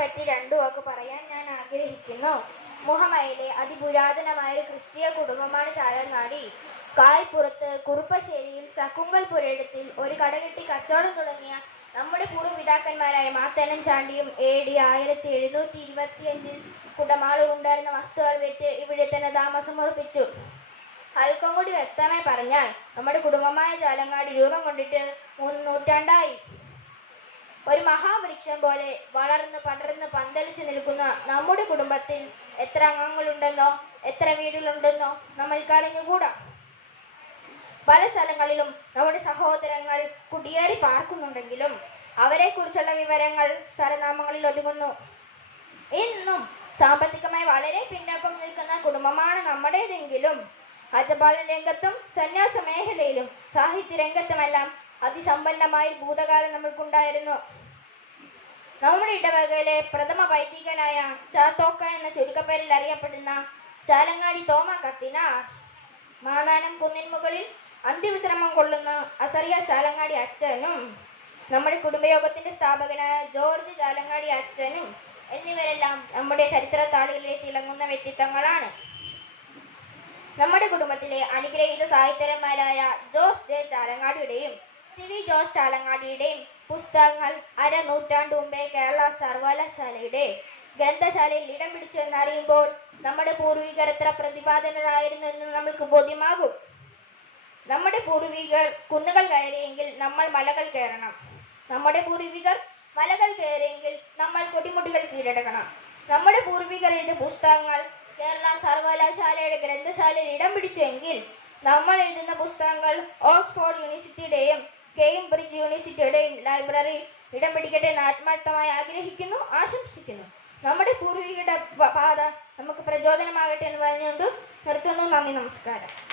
പറ്റി രണ്ടു വാക്ക് പറയാൻ ഞാൻ ആഗ്രഹിക്കുന്നു. മുഹമ്മയിലെ അതിപുരാതനമായ ഒരു ക്രിസ്തീയ കുടുംബമാണ് ചാലങ്ങാടി കായ്പുറത്ത് കുറുപ്പശ്ശേരിയിൽ ചക്കുങ്കൽ പുരയിടത്തിൽ ഒരു കടകെട്ടി കച്ചവടം തുടങ്ങിയ നമ്മുടെ പൂർവപിതാക്കന്മാരായ മാത്തനും ചാണ്ടിയും എ ഡി ആയിരത്തി എഴുന്നൂറ്റി ഇരുപത്തിയഞ്ചിൽ കുടമാളൂർ ഉണ്ടായിരുന്ന വസ്തുക്കൾ വെറ്റ് ഇവിടെ തന്നെ താമസം ഉറപ്പിച്ചു. അല്പം കൂടി വ്യക്തമായി പറഞ്ഞാൽ നമ്മുടെ കുടുംബമായ ചാലങ്ങാടി രൂപം കൊണ്ടിട്ട് മൂന്ന് നൂറ്റാണ്ടായി ഒരു മഹാവൃക്ഷം പോലെ വളർന്ന് പടർന്ന് പന്തലിച്ച് നിൽക്കുന്ന നമ്മുടെ കുടുംബത്തിൽ എത്ര അംഗങ്ങളുണ്ടെന്നോ എത്ര വീടുകളുണ്ടെന്നോ നമ്മൾക്ക് അറിഞ്ഞുകൂടാ പല സ്ഥലങ്ങളിലും നമ്മുടെ സഹോദരങ്ങൾ കുടിയേറി പാർക്കുന്നുണ്ടെങ്കിലും അവരെ കുറിച്ചുള്ള വിവരങ്ങൾ സ്ഥലനാമങ്ങളിൽ ഒതുങ്ങുന്നു. ഇന്നും സാമ്പത്തികമായി വളരെ പിന്നോക്കം നിൽക്കുന്ന കുടുംബമാണ് നമ്മുടേതെങ്കിലും. അജപാലന രംഗത്തും സന്യാസ മേഖലയിലും സാഹിത്യ രംഗത്തുമെല്ലാം അതിസമ്പന്നമായ ഭൂതകാലം നമ്മൾക്കുണ്ടായിരുന്നു. നമ്മുടെ ഇടവകയിലെ പ്രഥമ വൈദികനായ ചാത്തോക്ക എന്ന ചുരുക്കപ്പേരിൽ അറിയപ്പെടുന്ന ചാലങ്ങാടി തോമ കത്തിന മാനാനം കുന്നിൻ മുകളിൽ അന്ത്യവിശ്രമം കൊള്ളുന്ന അസറിയ ചാലങ്ങാടി അച്ഛനും നമ്മുടെ കുടുംബയോഗത്തിന്റെ സ്ഥാപകനായ ജോർജ് ചാലങ്ങാടി അച്ഛനും എന്നിവരെല്ലാം നമ്മുടെ ചരിത്ര താളുകളിലെ തിളങ്ങുന്ന വ്യക്തിത്വങ്ങളാണ്. നമ്മുടെ കുടുംബത്തിലെ അനുഗ്രഹീത സാഹിത്യരന്മാരായ Jose J C V Jose ചാലങ്ങാടിയുടെയും പുസ്തകങ്ങൾ അര നൂറ്റാണ്ട് മുമ്പേ കേരള സർവകലാശാലയുടെ ഗ്രന്ഥശാലയിൽ ഇടം പിടിച്ചു എന്നറിയുമ്പോൾ നമ്മുടെ പൂർവികർ എത്ര പ്രതിപാദനരായിരുന്നു എന്ന് നമ്മൾക്ക് ബോധ്യമാകും. നമ്മുടെ പൂർവികർ കുന്നുകൾ കയറിയെങ്കിൽ നമ്മൾ മലകൾ കയറണം. നമ്മുടെ പൂർവികർ മലകൾ കയറിയെങ്കിൽ നമ്മൾ കൊടിമുടികൾ കീഴടക്കണം. നമ്മുടെ പൂർവികരുടെ പുസ്തകങ്ങൾ കേരള സർവകലാശാലയുടെ ഗ്രന്ഥശാലയിൽ ഇടം പിടിച്ചെങ്കിൽ നമ്മൾ എഴുതുന്ന പുസ്തകങ്ങൾ ഓക്സ്ഫോർഡ് യൂണിവേഴ്സിറ്റിയുടെയും കേംബ്രിഡ്ജ് യൂണിവേഴ്സിറ്റിയുടെ ലൈബ്രറിയിൽ ഇടം പിടിക്കട്ടെ എന്ന് ആത്മാർത്ഥമായി ആഗ്രഹിക്കുന്നു ആശംസിക്കുന്നു. നമ്മുടെ പൂർവികരുടെ പാത നമുക്ക് പ്രചോദനമാകട്ടെ എന്ന് പറഞ്ഞുകൊണ്ട് നിർത്തുന്നു. നന്ദി നമസ്കാരം.